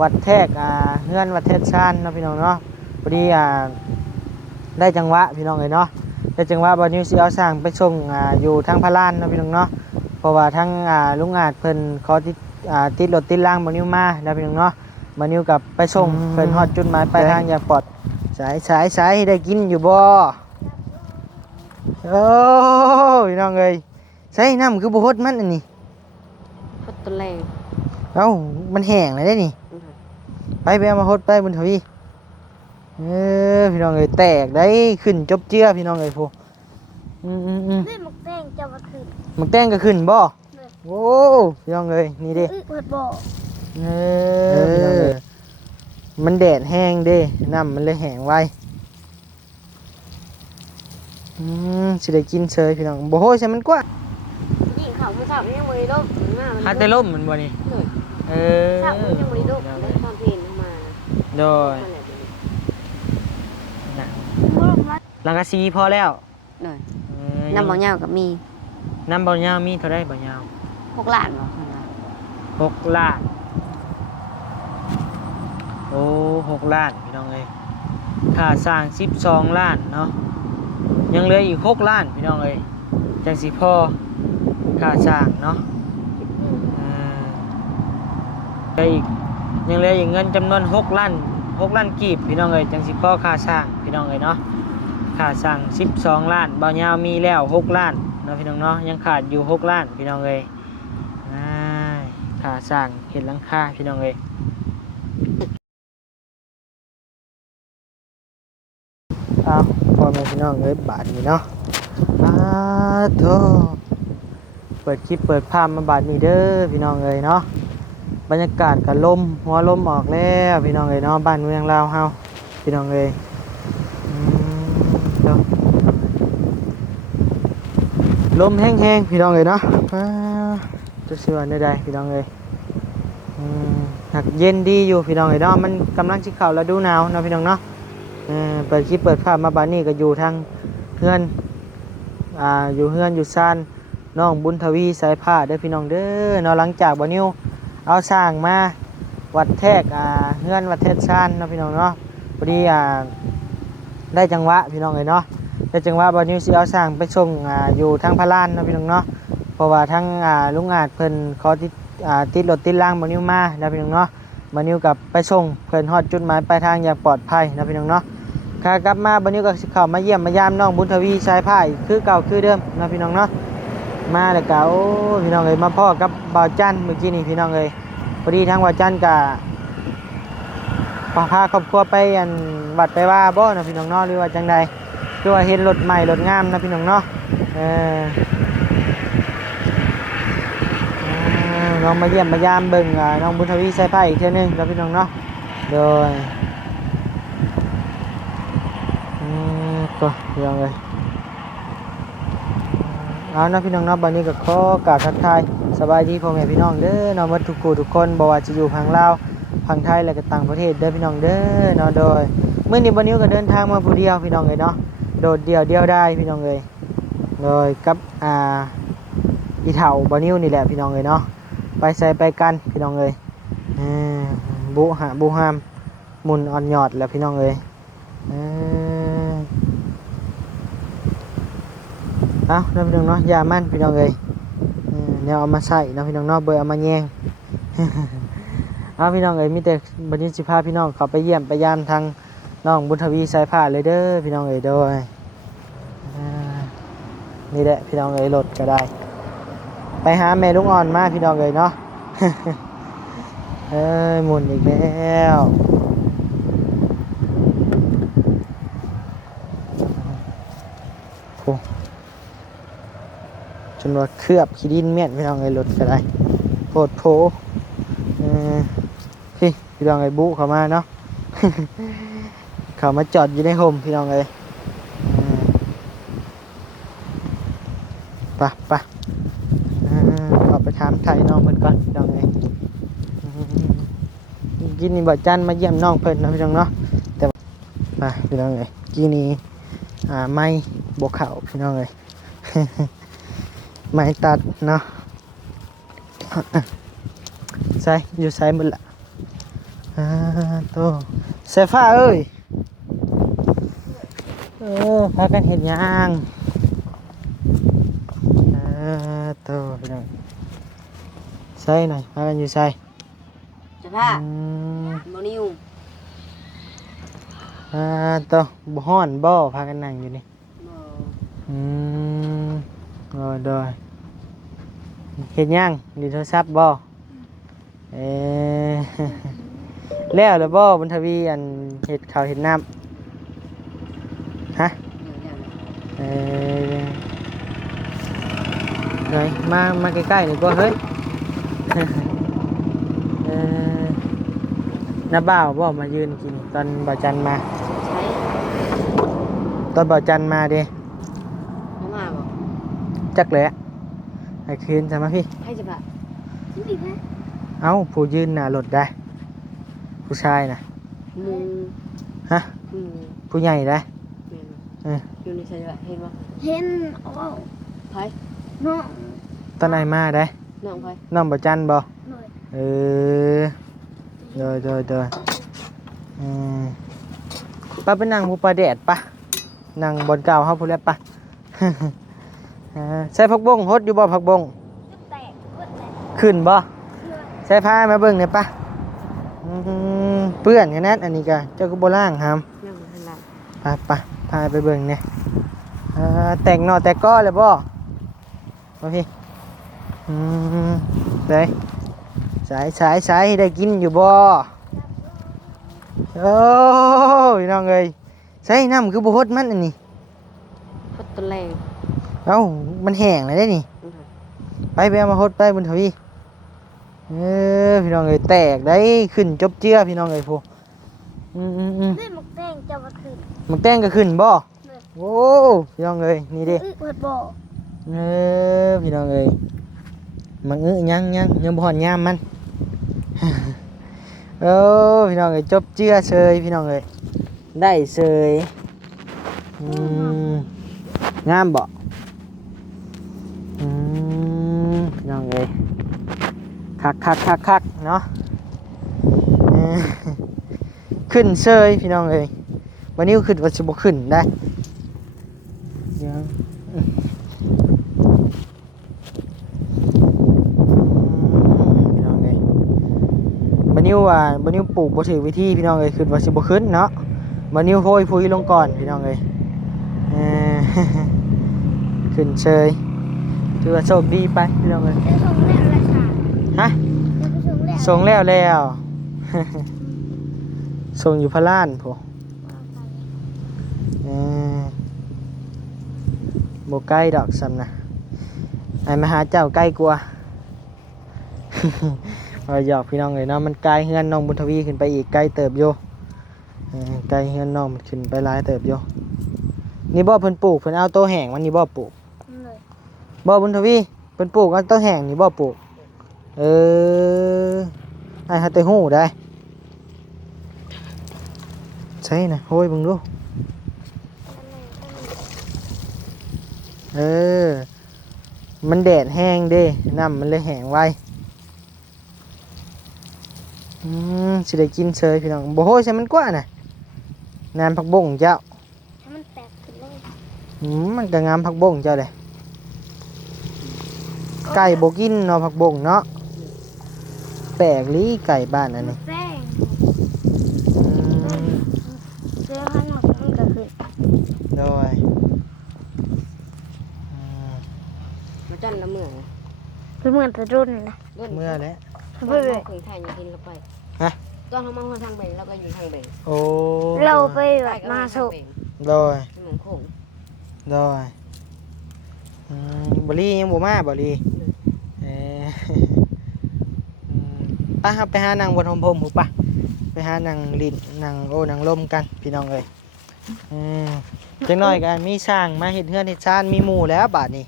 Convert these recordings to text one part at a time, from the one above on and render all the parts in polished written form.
วัดแทกเฮือนวัดแทกชานเนาะพี่น้องเนาะพอดีได้จังหวะพี่น้องเลยเนาะได้จังหวะบอนิวสิเอาสร้างไปส่งอยู่ทางพารานเนาะพี่น้องเนาะเพราะว่าทางลุงอาจเพิ่นขอติดรถติดล่างบอนิวมาแล้วพี่น้องเนาะบอนิวกับไปส่งเพิ่นฮอดจุดหมายปลายทางอย่างปลอดสายได้กินอยู่บ่โอ้พี่น้องเอ้ยใส่น้ำคือบ่ฮดมันอันนี้พดตัวแรง เอ้ามันแห้งเลยได้นี่ไปเอามาฮดไปบนทวีพี่น้องเอ้ยแตกได้ขึ้นจบเจือพี่น้องเอ้ยพูได้หมกแดงจะมาคืนมันแต้งก็ขึ้นบ่โอ้พี่น้องเอ้ยนี่ดิเปิดบ่อพี่น้องเอ้ยมันแดดแห้งเด้น้ำมันเลยแห้งไวสิได้กินเชยพี่น้องบ่โหใช่มันกว่ายิงเขาไม่ทราบยังไม่ได้ลูกหาแต่ล่มมันบ่นี่ทราบยังไม่ได้ลูกได้ความเพียรมาโดยหลังกะซีพอแล้วเลยน้ำบ่อยาวกับมีน้ำบ่ยาวมีเท่าไรบ่ยาว6 ล้านเหรอ6 ล้านโอ้6 ล้านพี่น้องเอ้ยค่าสร้าง12 ล้านเนาะยังเหลืออีก6 ล้านพี่น้องเอ้ยจังสิพอค่าสร้างเนาะยังเหลืออีกเงินจำนวน6 ล้านกีบพี่น้องเอ้ยจังสิพอค่าสร้างพี่น้องเอ้ยเนาะค่าสร้าง12 ล้านบ่ยาวมีแล้ว6 ล้านเนาะพี่น้องเนาะยังขาดอยู่6 ล้านพี่น้องเอ้ยค่าสร้างเห็นหลังคาพี่น้องเอ้ยพ่อแม่พี่น้องเอ้ยบาทนี้เนาะโธ่เปิดคลิปเปิดภาพมาบาทนี้เด้อพี่น้องเอ้ยเนาะบรรยากาศกับลมหัวลมออกแล้วพี่น้องเอ้ยเนาะบ้านเมืองลาวเฮาพี่น้องเอ้ยลมแห้งๆพี่น้องเอ้ยเนาะจะเชื่อได้พี่น้องเอ้ยหักเย็นดีอยู่พี่น้องเอ้ยเนาะมันกำลังสิเข้าฤดูหนาวเนาะพี่น้องเนาะเปิดคลิปเปิดภาพมาบานนี้ก็อยู่ทางเฮือนอยู่เฮือนอยู่ซานน้องบุญทวีสายผ้าเด้อพี่น้องเด้อเนาะหลังจากบ่นิวเอาสร้างมาวัดแทกเฮือนวัดแทกซานเนาะพี่น้องเนาะพอดีได้จังหวะพี่น้องเลยเนาะได้จังหวะบ่นิวสิเอาสร้างไปส่งอยู่ทางพารานเนาะพี่น้องเนาะเพราะว่าทางลุงอาจเพิ่นขอติดรถติดล่างบ่นิวมาแล้วพี่น้องเนาะบ่นิวกับไปส่งเพิ่นฮอดจุดหมายปลายทางอย่างปลอดภัยนะพี่น้องเนาะค่ะกลับมาบัดนี้ก็สิเข้ามาเยี่ยมมายามน้องบุญทวีชายผ้าคือเก่าคือเดิมนะพี่น้องเนาะมาแล้วก็โอ้พี่น้องเอ้ยมาพ่อกับบ่าวจันเมื่อกี้นี่พี่น้องเอ้ยพอดีทางบ่าวจันก็พาครอบครัวไปวัดไปว่าบ่นะพี่น้องเนาะหรือว่าจังใดคือว่าเห็นรถใหม่รถงามนะพี่น้องเนาะน้องมาเยี่ยมมายามเบิ่งน้องบุญทวีชายผ้าอีกเทื่อนึงนะพี่น้องเนาะโดยก็ยังไงเอานะพี่น้องนะบัดนี้ก็ขอกราบทักทายสบายดีพ่อแม่พี่น้องเด้อเนาะหมดทุกคู่ทุกคนบ่ว่าจะอยู่ฝั่งลาวฝั่งไทยและก็ต่างประเทศเด้อพี่น้องเด้อเนาะโดยมื้อนี้บัดนี้ก็เดินทางมาผู้เดียวพี่น้องเอ้ยเนาะโดดเดียวได้พี่น้องเอ้ยโดยกับอีเฒ่าบ่นิ้วนี่แหละพี่น้องเอ้ยเนาะไปใส่ไปกันพี่น้องเอ้ยบุหามหมุนอ่อนหยอดแล้วพี่น้องเอ้ยเอาน้องพี่น้องเนาะยามันพี่น้องเอ้ยเนี่ยเอามาใส่น้องพี่น้องเนาะเบอร์เอามาแยงเอาพี่น้องเอ้ยมีแต่บัดนี้สิพาพี่น้องเขาไปเยี่ยมไปยามทางน้องบุญทวีสายผ้าเลยเด้อพี่น้องเอ้ยโดยนี่แหละพี่น้องเอ้ยรถก็ได้ไปหาแม่ลุงอ่อนมาพี่น้องเอ้ยเนาะหมุนอีกแล้วจนว่าเคลือบขี้ดินเมียนพี่น้องไอ้รถก็ได้โพดโผพี่น้องไอ้บุเข้ามาเนาะ เขามาจอดอยู่ในโฮมพี่น้องไอ้ไปขอไปถามไทยน้องเพิ่นก่อนพี่น้องไอ้กินนี่บ่จันมาเยี่ยมน้องเพิ่นนะพี่น้องเนาะแต่มาพี่น้องไอ้กินนี่ไม่บกเข่าพี่น้องไอ้ไม้ตัดเนาะใส่อยู่ใส่หมดละ โตเซฟ้าเอ้ยพากันเห็นยังโตพี่น้องใส่หน่อยพากันอยู่ใส่ จะพาโมนิว โตบ่ฮ้อนบ่พากันนั่งอยู่นี่โดยเห็นยังดีโทรศัพท์บ่แล้วหรือบ่บุญทวีอันเห็ดข้าวเห็ดน้ำฮะไหนมาใกล้ๆหน่อยก็เฮ้ยน้าบ่าวบ่มายืนกินตอนบ่าวจันมาตอนบ่าวจันมาเด้ ไม่มาบ่ จักเลยอะไอ้คืนใช่ไหมพี่ ให้จะพา นี่อีกนะ เอ้าผู้ยืนหน้ารถได้ผู้ชายนะ มึง ฮะผู้ใหญ่ได้ อยู่ในใจเห็นบ่ เห็นโอ้ ไผ น้อง ตอนไหนมาได้ น้องไผ น้องบ่จันบ่ หน่อย โดยป้าไปนั่งผู้ปลาแดดปะนั่งบนเก่าเฮาผู้แล้วปะ ใส่ผักบงฮดอยู่บ่ผักบง แตกเบิดเลย ขึ้นบ่ เลย ใส่ผ้ามาเบิ่งเนี่ยปะเปื้อนแค่นั้นอันนี้ก็เจ้าก็บ่ล้างหาม นั่งหันหลัง ไปพาไปเบิ่งเนี่ยแต่งหน่อแต่ก้อเลยบ่มาพี่เลยสายได้กินอยู่บ่โอ้ยน้องเอ้ยใส่น้ำคือบ่ฮดมันอันนี้ พัดตะแรง เอ้ามันแห้งเลยได้นี่ไปเอามาฮดไปบนทวีพี่น้องเอ้ยแตกได้ขึ้นจบเจื้อพี่น้องเอ้ยพูนี่หมกแดงจะมาขึ้น มันแต่งก็ขึ้นบ่โอ้พี่น้องเอ้ยนี่ดิ เปิดบ่อ พี่น้องเอ้ยมันยังบ่ฮอดยามมัน พี่น้องเอ้ยจบเจื้อเชยพี่น้องเอ้ยได้เชยงามบ่พี่น้องเอ้ยคักเนาะขึ้นเชยพี่น้องเอ้ยวันนี้ขึ้นว่าสิบ่ขึ้นได้เดี๋ยวพี่น้องเอ้ยวันนี้ปลูกบ่ถือวิธีพี่น้องเอ้ยขึ้นว่าสิบ่ขึ้นเนาะวันนี้โหยพุยลงก่อนพี่น้องเอ้ยขึ้นเชยถือว่าโชคดีไปพี่น้องเอ้ย จะส่งแล้วละค่ะ ฮะ จะไปส่งแล้ว ส่งแล้ว ส่งอยู่พะล้านพอโบใกล้ดอกซ้ำนะไอ้มาหาเจ้าใกล้กว่า หยอกพี่น้องเลยเนาะมันไกลเฮือนน้องบุญทวีขึ้นไปอีกไกลเติบโยไกลเฮือนน้องมันขึ้นไปหลายเติบโยนี่บ่เพิ่นปลูกเพิ่นเอาโตแห้งมันนี่บ่ปลูก เลย บ่บุญทวีเพิ่นปลูกเอาโตแห้งนี่บ่ปลูกไอ้ฮัตเตฮู้ได้ใช่นะโห้ยเบิ่งดูมันแดดแห้งเด้น้ำมันเลยแห้งไวสิได้กินเฉยพี่น้องบ่โหใช่มันกว่าน่ะงานผักบงเจ้า ให้มันแตกขึ้นเลย มันก็งามผักบงเจ้าเลยไก่บ่กินเนาะผักบงเนาะแปลกลีไก่บ้านอันนี้ แป้งเจอข้างนอกมันก็ขึ้น โดย มาจันละเมื่อ คือเหมือนจะรุ่นนะ เมื่อแล้ว ตอนเราเคยถ่ายอยู่กินเราไปตอนเรามาทางเบงเราก็อยู่ทางเบง โอ้ เราไปแบบมาสุก โดย เหมือนโขง โดยบรียังบ่มาบรีป้าครับไปหานางบนหอมพรมหูป่ะไปหานางลิ้นนางลมกันพี่น้องเลยจังน้อยกันมีช่างมาเห็ดเฮือนเห็ดชานมีหมู่แล้วบาดนี้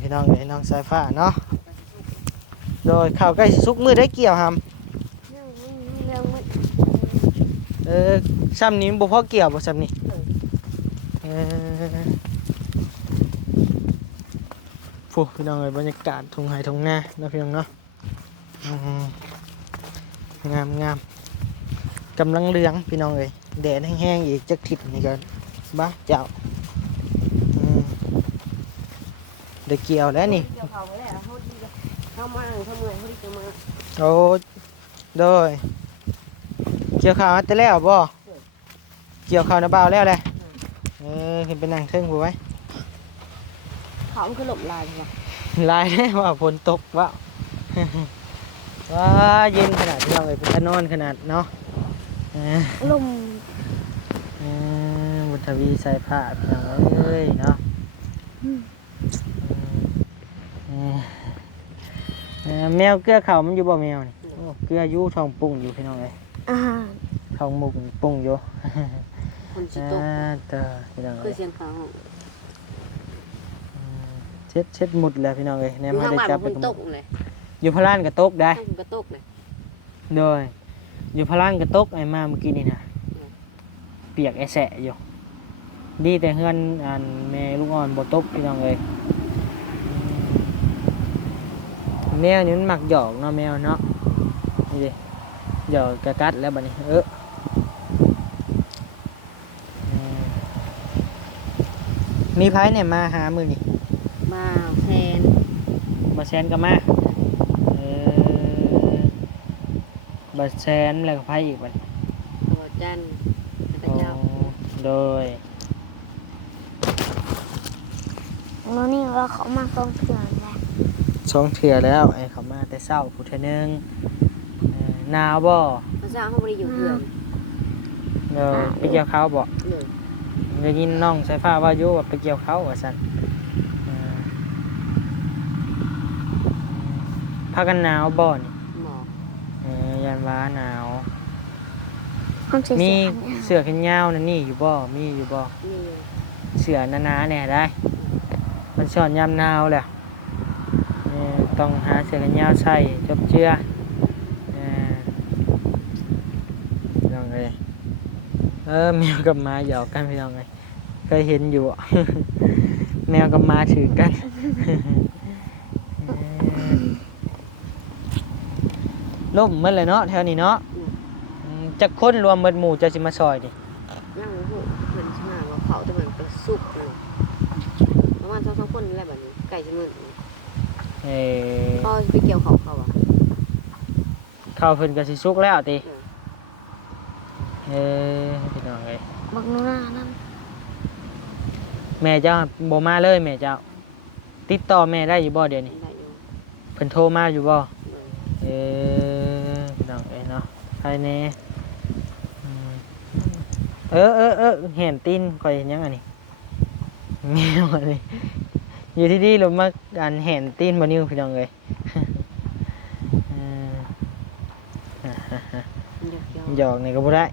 พี่น้องเลยน้องสายฟ้าเนาะโดยข่าวใกล้สุกมือได้เกี่ยวหำซ้ำนี้บ่พอเกี่ยวบ่ซ้ำนี้ฟูพี่น้องเลยบรรยากาศทุ่งไห่ทุ่งนาเนาะพี่น้องเนาะงาม กำลังเหลืองพี่น้องเอ้ยแดดแห้งๆอีกจักทิศนี่ก็บ้าเจ้าได้เกี่ยวแล้วนี่ เกี่ยวเขาไว้แล้วเขาดีเลยเข้ามาเข้าเมืองเขาดีจะมา โอ้โดยเกี่ยวข้าวแต่แล้วบ่เกี่ยวข้าวนะบ่าวแล้วแหละขึ้นไปนั่งเทิงผู้ไว้ เขามันคือหลบลายใช่ปะ ลายได้ว่าฝนตกว่า ว้าเย็นขนาดที่เราไปเป็นตะนอนขนาดเนาะ ลม บุตรวีใส่ผ้าพี่น้องเอ้ยเนาะแมวเกลือเขามันอยู่บ่แมวนี่โอ้เกลืออยู่ท้องปุ้งอยู่พี่น้องเอ้ย อาหาร ท้องมุกปุ้งอยู่ คนชิโตก เตอพี่น้อง คือ เอ้ย เสียงเขา เช็ดหมดแล้วพี่น้องเอ้ยแน อ ม ยู่ ให้ ข้าง ได้ บ้าน จับ คนตกเลย อยู่พลานกระตกได้ ข้างก็ตกเลย โดยอยู่พลานกระตกไอ้มาเมื่อกี้นี่นะเปียกไอ้แสะอยู่ดีแต่เฮือนอันแม่ลูกอ่อนบ่ตกพี่น้องเอ้ยแมวนี่มันมักหยอกเนาะแมวเนาะนี่ดิหยอกกระกัดแล้วบัดนี้มีไผเนี่ยมาหามื้อนี่ มาแทน บ่แซนก็มาบ่แซนแล้วก็ไผอีกบัดนี้ ตลอดจันทร์พระเจ้า โดย แล้วนี่ว่าเขามาต้องเถื่อนแหละ ช่องเถื่อแล้วไอ้เขามาแต่เศร้าผู้เทอนึงหนาวบ่ พระเจ้าเขาไม่ได้อยู่เพื่อน ไปเกี่ยวเขาบ่ เลย ได้ยินน้องสายฟ้าว่าอยู่ว่าไปเกี่ยวเขาว่าซั่นพากันหนาวบ่นี่ หมอ ยันว่าหนาว ห้องเสีย มี เนี่ย เสื้อแขนยาวนั่นนี่อยู่บ่มีอยู่บ่ นี่ เสื้อหนาๆแน่ได้ มันสอนยามหนาวแหละต้องหาเสื้อแขนยาวใส่จบเจือน้องเอ้ยแมวกับหมาหยอกกันพี่น้องเอ้ยเคยเห็นอยู่ แมวกับหมาถือกัน ล่มเมื่อไรเนาะแถวนี้เนาะจะค้นรวมเบิดหมู่จะสิมาซอยดิ นั่งพูดเหมือนชนะว่าเขาจะเหมือนเป็นซุปเลยประมาณ2-3คนอะไรแบบนี้ไก่จะเหมือนพ่อไปเกี่ยวเขาอ่ะ เข้าเพิ่นก็สิสุกแล้วติพี่น้องเอ้ย บักนูน่านั่น แม่เจ้าบ่มาเลยแม่เจ้าติดต่อแม่ได้อยู่บ่เดี๋ยวนี้ ได้อยู่ เพิ่นโทรมาอยู่บ่พี่น้องเอ้ยเนาะภายในเห็นตีนข่อยเห็นยังอันนี้แมวอันนี้อยู่ที่นี่ลงมาอันเห็นตีนบ่นิ้วพี่น้องเอ้ย หยอกนี่ก็บ่ได้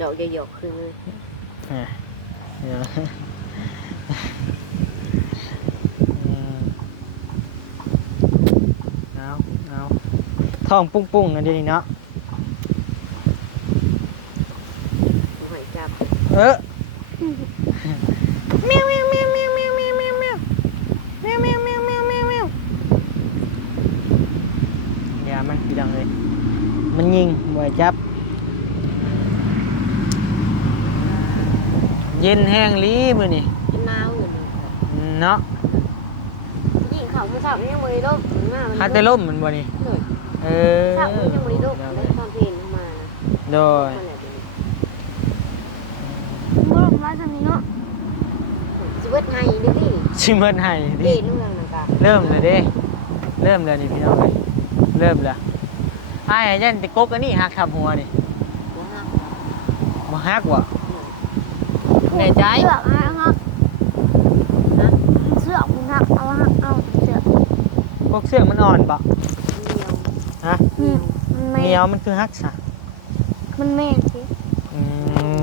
ดอกหยอกคือ เอาท้องปุ้งๆนั่นเดี๋ยวนี้เนาะ หอยจับ แมวแมวแมวแมวแมวแมวแมวแมวแมวแมวแมวแมวแมวแมวอย่ามันพี่ดังเลยมันยิงบ่จับเย็นแห้งลีมื้อนี่ เป็นนาวอยู่ เนาะ ยิงเขาไม่ทราบยังไม่ได้ลบหน้ามัน หาแต่ล่มมันบ่นี่ เลย ท ราบยังไม่ได้ลบได้ความเพลินมา โดย เมื่อมาทางนี้เนาะ ชีวิตไงดิพี่ ชิมเมิดให้ เด็ ดิ ดนู่นนั่นกะ เริ่มเลยเด้เริ่มเลยนี่พี่น้องเอ้ยเริ่มแล้วอ้ายยันติกกอันนี้หักทับหัวนี่บ่หักว่ะแน่ใจ เสือกนะครับเสือกมันหักเอาหักเอาเสือก พวกเสื้อมันอ่อนปะ เหนียว ฮะ มันไม่ เหนียวมันคือฮักษะ มันแม่นสิ อื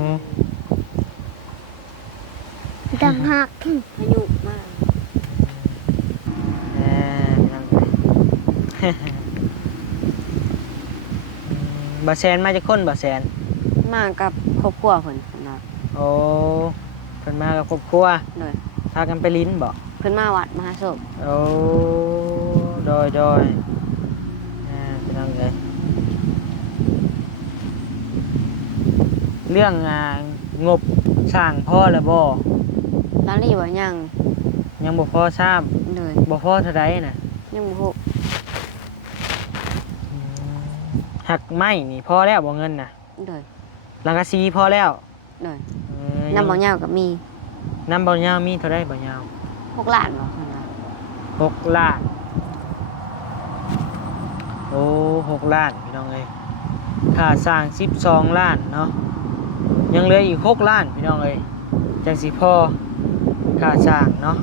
ม ดังหัก พายุมาก นั่นบ่แซนมาจากคนบ่แซน มากับครอบครัวเพิ่นนะ โอ้เพิ่นมากับครอบครัว เลย พากันไปลิ้นบ่ เพิ่นมาวัดมหาศพ โอ้โดยพี่น้องเอ้ย เรื่องงบสร้างพ่อแล้วบ่ ตอนนี้ว่ายัง ยังบ่พอทราบ เลย บ่พอเท่าใดน่ะ ยังบ่ฮู้ หักไม้นี่พอแล้วบ่เงินน่ะ เลย ลังกะซีพอแล้ว เลย เออ น้ำบ่ยาวก็มี น้ำบ่ยาวมีเท่าใดบ่ยาว 6 ล้านบ่ซั่นน่ะ 6 ล้าน โอ้6 ล้านพี่น้องเอ้ยค่าสร้าง12 ล้านเนาะยังเหลืออีก6 ล้านพี่น้องเอ้ยจังสิพอค่าสร้างเนาะ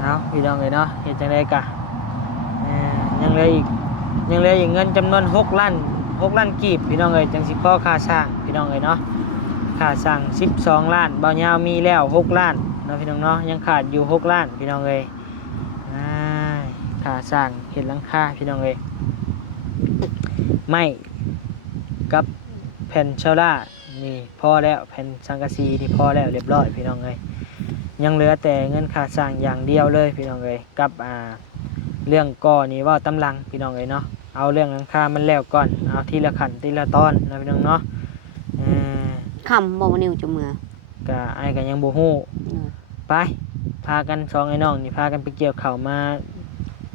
เอาพี่น้องเอ้ยเนาะเฮ็ดจังได๋กะยังเหลืออีกเงินจำนวน6 ล้านกีบพี่น้องเอ้ยจังสิพอค่าสร้างพี่น้องเอ้ยเนาะค่าสร้าง12 ล้านบ่ยาวมีแล้ว6 ล้านเนาะพี่น้องเนาะยังขาดอยู่6 ล้านพี่น้องเอ้ยค่าสร้างเฮ็ดหลังคาพี่น้องเอ้ยไม้กับแผ่นเชล่านี่พอแล้วแผ่นสังกะสีนี่พอแล้วเรียบร้อยพี่น้องเอ้ยยังเหลือแต่เงินค่าสร้างอย่างเดียวเลยพี่น้องเอ้ยกับเรื่องก่อนี่ว่าตำลังพี่น้องเอ้ยเนาะเอาเรื่องหลังคามันแล้วก่อนเอาทีละขั้นทีละตอนนะพี่น้องเนาะค่ำบ่นิวจุมื้อ ก็ไอ้ก็ยังบ่ฮู้ เลย ไปพากัน2ไอ้น้องนี่พากันไปเกี่ยวข้าวมา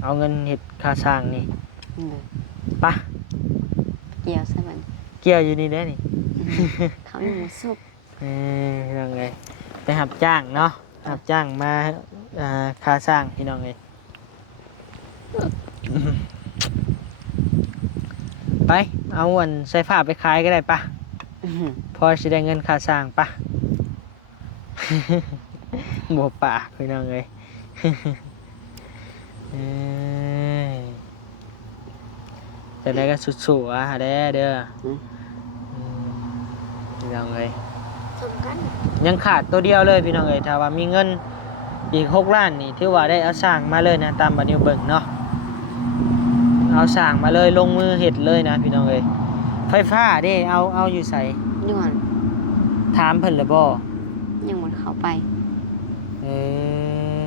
เอาเงินเฮ็ดค่าสร้างนี่ เลย ไป เกี่ยวซะบัด เกี่ยวอยู่นี่เด้นี่ เขายังบ่สุก พี่น้องเอ้ยไปหับจ้างเนาะหับจ้างมาค่าสร้างพี่น้องเอ้ยไปเอาอันใส่ผ้าไปขายก็ได้ปะพอสิได้เงินค่าสร้างปะ บัวป่าพี่น้องเอ้ย จะได้ก็สุดๆอ่ะเด้อพี่น้องเอ้ย สมกัน ยังขาดตัวเดียวเลยพี่น้องเอ้ยถ้าว่ามีเงินอีก6 ล้านนี่ถือว่าได้เอาสร้างมาเลยนะตามบัดนี้เบิ่งเนาะเอาสร้างมาเลยลงมือเฮ็ดเลยนะพี่น้องเอ้ยไฟฟ้าเด้เอาอยู่ใส่ ย้อน ถามเพิ่นแล้วบ่ ยังบ่เข้าไป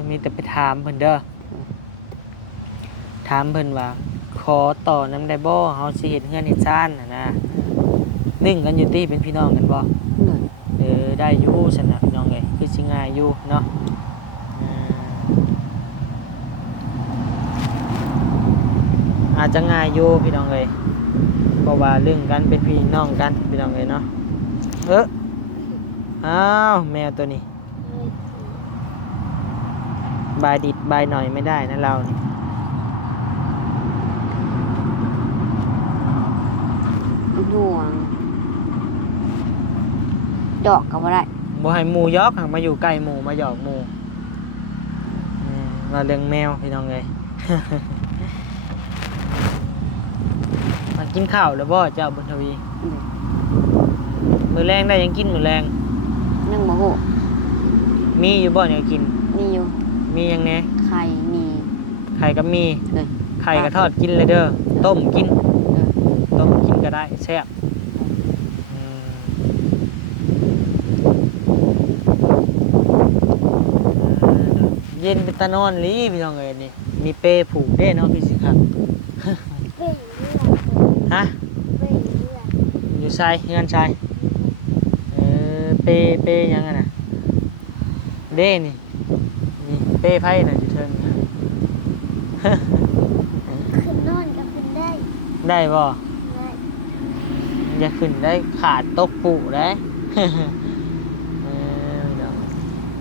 มีแต่ไปถามเพิ่นเด้อถามเพิ่นว่าขอต่อนำได้บ่เฮาสิเฮ็ดเฮือนเฮ็ดซ่านน่ะนะนึ่งกันอยู่ติเป็นพี่น้องกันบ่ เลย ได้อยู่ซั่นน่ะพี่น้องเอ้ยคือสิง่ายอยู่เนาะอาจจะง่ายอยู่พี่น้องเอ้ยเพราะว่าเรื่องกันเป็นพี่น้องกันพี่น้องเอ้ยเนาะอ้าวแมวตัวนี้บายดิดบายหน่อยไม่ได้นะเรานี่ ห่วงดอกก็บ่ได้ บ่ให้หมูยอกมาอยู่ใกล้หมูมาหยอกหมูมาเลี้ยงแมวพี่น้องเลย มากินข้าวแล้วบ่เจ้าบุญทวีมื้อแรงได้ยังกินมื้อแรง นึ่งบ่ฮู้ มีอยู่บ่เนี่ยกิน มีอยู่ มียังแหน่ ไข่มี ไข่ก็มี เลย ไข่ก็ทอดกินเลยเด้อต้มกิน เลย ต้มกินก็ได้แซ่บเย็นเป็นตะนอนลีพี่น้องเอ้ยนี่มีเปผูกเด้เนาะพี่สิครับ เว้ยเลือด ฮะ เว้ยเลือด อยู่ชายงานชายเปยังไงน่ะเด้นี่เปไพ่น่ะจะเชิญ ขึ้นนอนก็ขึ้นได้ ได้บ่ ได้ อย่าขึ้นได้ขาดตกปุได้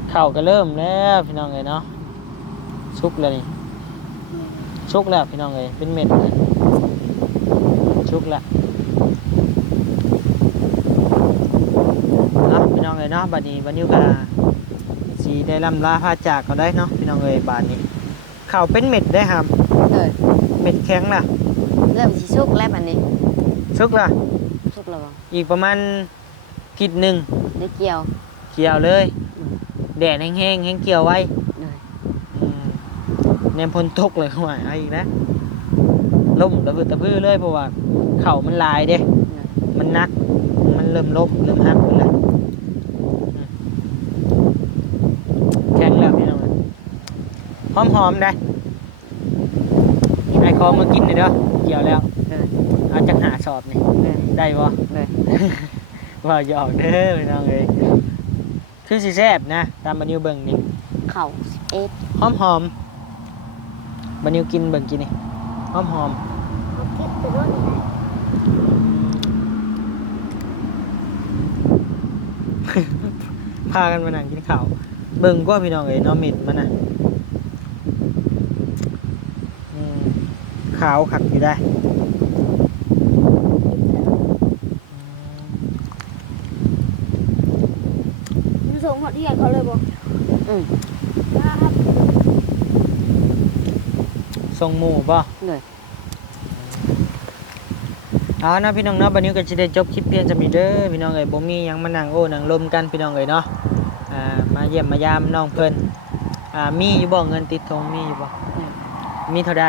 เข่าก็เริ่มแล้วพี่น้องเลยเนาะชุกแล้วนี่ชุกแล้วพี่น้องเลยเป็นเม็ดเลยชุกแล้วเนาะพี่น้องเลยเนาะบัดนี้บัดนี้ก็สีได้ลำลาพาจากเขาได้เนาะพี่น้องเลยบาดนี้เข่าเป็นเม็ดได้ครับ เลย เม็ดแข็งล่ะ เริ่มสิสุกแล้วบัดนี้ ชุกล่ะ สุกแล้วบ่ อีกประมาณกิดหนึ่ง ได้เกี่ยว เกี่ยวเลยแดดแห้งๆแห้งเกี่ยวไว้ เลย แนมพลตกเลยเข้ามาไอ้อีกแล้วล่มตะพื้เลยเพราะว่าเข่ามันลายเด้ เลย มันนักมันเริ่มล้มเริ่มหักเลยแข็งแล้วพี่น้องหอมๆได้ไอ้คอมากินเลยเด้อเกี่ยวแล้ว เลย เอาจักหาสอบนี่ เลย ได้บ่ เลย ว่าหยอกเด้อพี่น้องเอ้ยคือสิแซ่บนะตามบัดนิวเบิ่งนี่ เข่าเอ็ด หอมๆบัดนิวกินเบิ่งกินนี่หอม เอาเก็บไปด้วยนี่ ๆพากันมานั่งกินข้าวเบิ่งกว่าพี่น้องเอ้ยเนาะเม็ดมันน่ะขาวขัดอยู่ได้ มันส่งหอดที่เขาเลยบ่ อืม ครับ ทรงหมูป่ะ เลย เอานะพี่น้องเนาะบัดนี้ก็สิได้จบคลิปเพียงจะมีเด้อพี่น้องเอ้ยบ่มีหยังมานั่งโอ้นั่งลมกันพี่น้องเอ้ยเนาะมาเยี่ยมมายามน้องเพิ่นมีอยู่บ่เงินติดทงมีอยู่บ่มีเท่าใด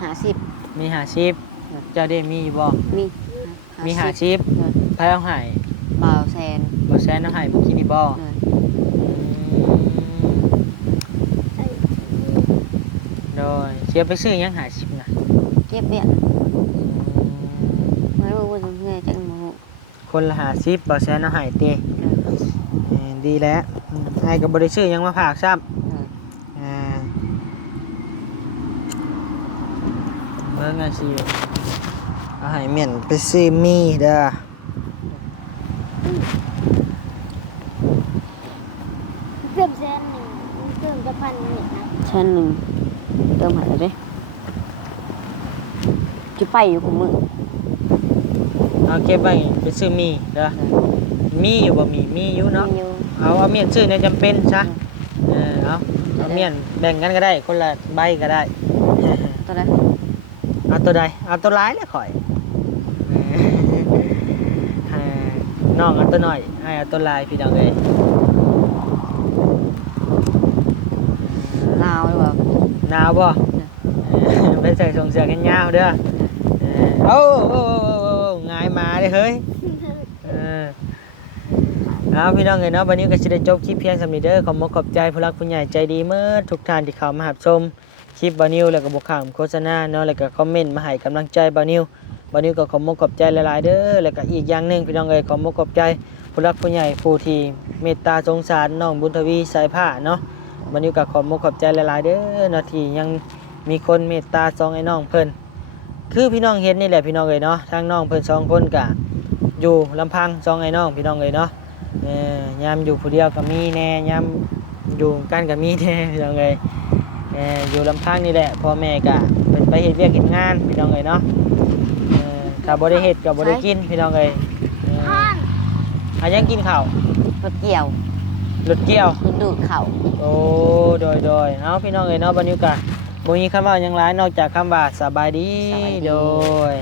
50 มี50เจ้าได้มีอยู่บ่ มี มี เลย 50ไผเอาให้ บ่าวแซน บ่แซนเอาให้เมื่อกี้นี่บ่ เลย โดยเสียไปซื้อหยัง50น่ะ เก็บเบี้ยไม่รู้ว่าจะเงยจังบ่ฮู้ คนละ50บ่แซนเอาให้เต้ดีแล้วให้ก็บ่ได้ซื้อหยังมาฝากซ้ำ เมื่อไงสิเอาให้เมียนไปซื้อมีเด้อ เติมแสนหนึ่งเติมจะพันหนึ่งนะ แช่นหนึงเติมให้เลยเด้จะไปอยู่คุมื้อ เอาเก็บไว้ไปซื้อมีเด้อมีอยู่บ่มีอยู่เนาะ มีอยู่ เอาเมียนซื้อในจำเป็นซะเอาเมียนแบ่งกันก็ได้คนละใบก็ได้ ตัวใด เอาตัวใดเอาตัวร้ายเลยข่อยน้องเอาตัวน้อยให้เอาตัวลายพี่น้องเอ้ย ลาวหรือเปล่า หนาวบ่ไปใส่ส่งเสื้อกันยาวเด้อโอ้งายมาเลยเฮ้ยเอาพี่น้องเอ้ยเนาะวันนี้ก็สิได้จบคลิปเพียงสำนี้เด้อขอบใจผู้รักผู้ใหญ่ใจดีเมื่อทุกท่านที่เข้ามารับชมคลิปบานิวแล้วก็บ่ข้ามโฆษณาเนาะแล้วก็คอมเมนต์มาให้กำลังใจบานิวก็ขอบใจหลายๆเด้อแล้วก็อีกอย่างหนึงพี่น้องเอ้ยขอบใจผู้รักผู้ใหญ่ผู้ที่เมตตาสงสารน้องบุญทวีสายผ้าเนาะบานิวก็ขอบใจหลายๆเด้อเนาะที่ยังมีคนเมตตาซองไอ้น้องเพิ่นคือพี่น้องเห็นนี่แหละพี่น้องเอ้ยเนาะทางน้องเพิ่น2คนก็อยู่ลำพังซองไอ้น้องพี่น้องเอ้ยเนาะยามอยู่ผู้เดียวก็มีแน่ยามอยู่กันก็มีแน่พี่น้องเอ้ยอยู่ลำพังนี่แหละพ่อแม่ก็เป็นไปเฮ็ดเวียกเฮ็ดงานพี่น้องเอ้ยเนาะถ้าบ่ได้เฮ็ดก็บ่ได้กินพี่น้องเอ้ยยังกินข้าว รถเกี่ยว รถเกี่ยว รถดูดข้าว โอ้โดยเอาพี่น้องเอ้ยเนาะบัดนี้ก็บ่มีคำว่าหยังหลายนอกจากคำว่าสบายดีโดย